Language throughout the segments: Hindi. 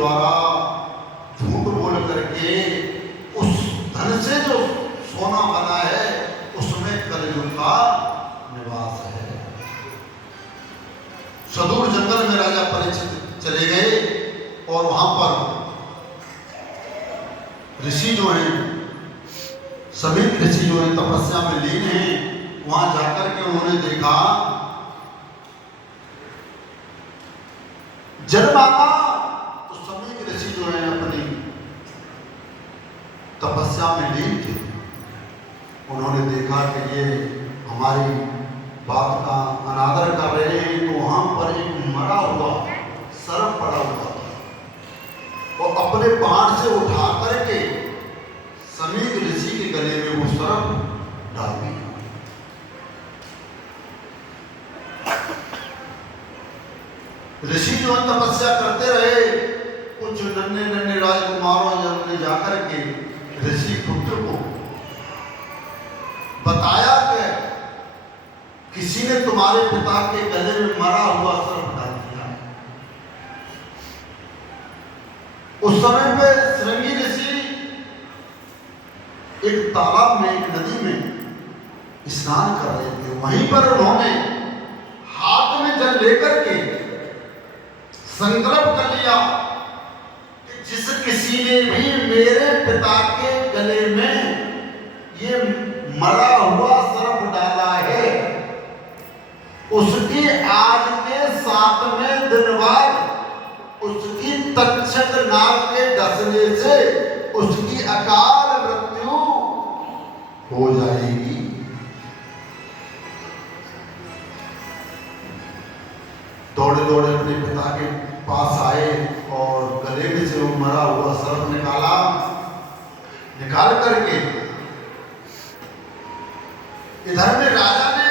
द्वारा झूठ बोल करके उस धन से जो सोना बना है उसमें कलयुग का निवास है। सुदूर जंगल में राजा परीक्षित चले गए और वहां पर ऋषि जो हैं, सभी ऋषि जो हैं तपस्या में लीन हैं। वहां जाकर के उन्होंने देखा जल मांगा तो सभी ऋषि जो हैं अपनी तपस्या में लीन थे। उन्होंने देखा कि ये हमारी बात का अनादर कर रहे हैं, तो वहां पर एक मरा हुआ सर्प पड़ा हुआ था और अपने बाण से उठा करके समीप ऋषि के गले में वो सर्प डाल दिया। ऋषि जो तपस्या करते रहे, कुछ नन्हे नन्हे राजकुमारों ने जाकर के ऋषि पुत्र को बताया कि किसी ने तुम्हारे पिता के गले में मरा हुआ सर्प डाल दिया। उस समय पे श्रृंगी ऋषि एक तालाब में, एक नदी में स्नान कर रहे थे। वहीं पर उन्होंने हाथ में जल लेकर के संकल्प कर लिया कि जिस किसी ने भी मेरे पिता के गले में ये मरा हुआ सर्प डाला है, उसकी आज के 7वें दिन बाद उसकी तक्षक नाग के डसने से उसकी अकाल मृत्यु हो जाएगी। दौड़े दौड़े अपने पिता के पास आए और गले में से वो मरा हुआ सर्प निकाल करके इधर में राजा ने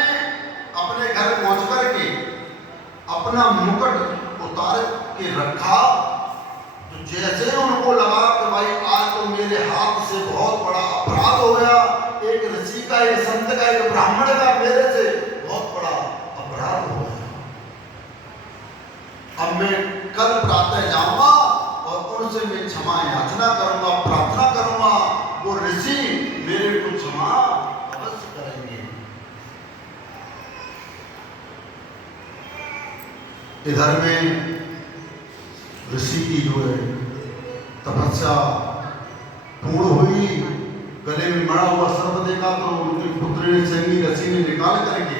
अपने घर पहुंच करके अपना मुकुट उतार के रखा। तो जैसे उनको लगा कि भाई आज तो मेरे हाथ से बहुत बड़ा अपराध हो गया, एक ऋषि का, एक संत का, एक ब्राह्मण का मेरे से बहुत बड़ा अपराध हो गया, अब मैं कल प्रातः जाऊंगा और उनसे मैं क्षमा याचना करूंगा, प्रार्थना करूंगा, वो ऋषि मेरे को क्षमा अवश्य करेंगे। इधर में ऋषि की जो है तपस्या पूर्ण हुई, गले में मरा हुआ सर्प देखा तो उनके पुत्र ने, श्रृंगी ऋषि ने निकाल करके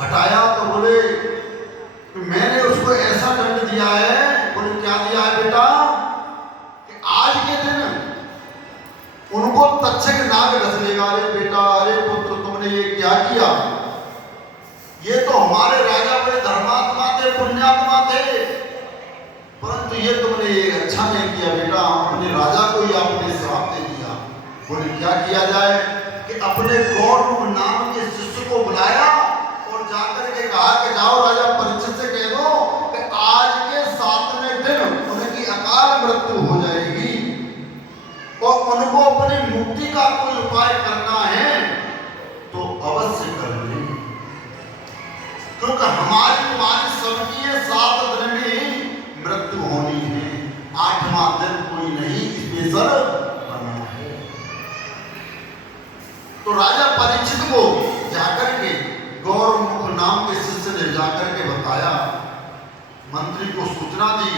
हटाया। तो बोले मैंने उसको ऐसा दंड दिया है। बोले क्या दिया है बेटा? कि आज के दिन उनको तक्षक नाग डस लेगा। अरे बेटा, अरे पुत्र, तुमने ये क्या किया? ये तो हमारे राजा बड़े धर्मात्मा थे, पुण्यात्मा थे, परंतु ये तुमने ये अच्छा नहीं किया बेटा, अपने राजा को ही आपने श्राप दे दिया। बोले क्या किया जाए? कि अपने गौर नाम के शिष्य को बुलाया और जाकर के कहा कि जाओ राजा परीक्षित से कह दो कि आज के 7वें दिन उनकी अकाल मृत्यु हो जाएगी और उनको अपनी मुक्ति का कोई उपाय करना है तो अवश्य कर लें, क्योंकि हमारी तुम्हारी सबकी 7 दिन में ही मृत्यु होनी है, 8वां दिन कोई नहीं स्पेशल बना है। तो राजा परीक्षित को जाकर के गौरमुख नाम के शिष्य ने जाकर के बताया, मंत्री को सूचना दी।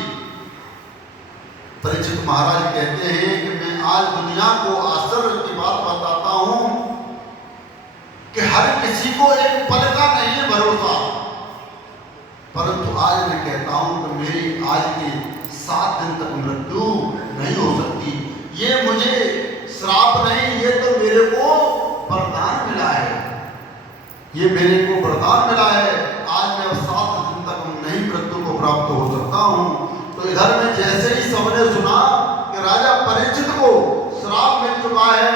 परीक्षित महाराज कहते हैं कि मैं आज दुनिया को आश्चर्य की बात बताता हूं कि हर किसी को एक पल का नहीं है भरोसा, परंतु आज मैं कहता हूं कि मेरी आज के 7 दिन तक मृत्यु नहीं हो सकती। ये मुझे श्राप नहीं, ये तो मेरे को वरदान मिला है, ये मेरे को वरदान मिला है। आज मैं 7 दिन तक नहीं मृत्यु को प्राप्त हो सकता हूं। तो इधर में जैसे ही सबने सुना कि राजा परीक्षित को श्राप मिल चुका है,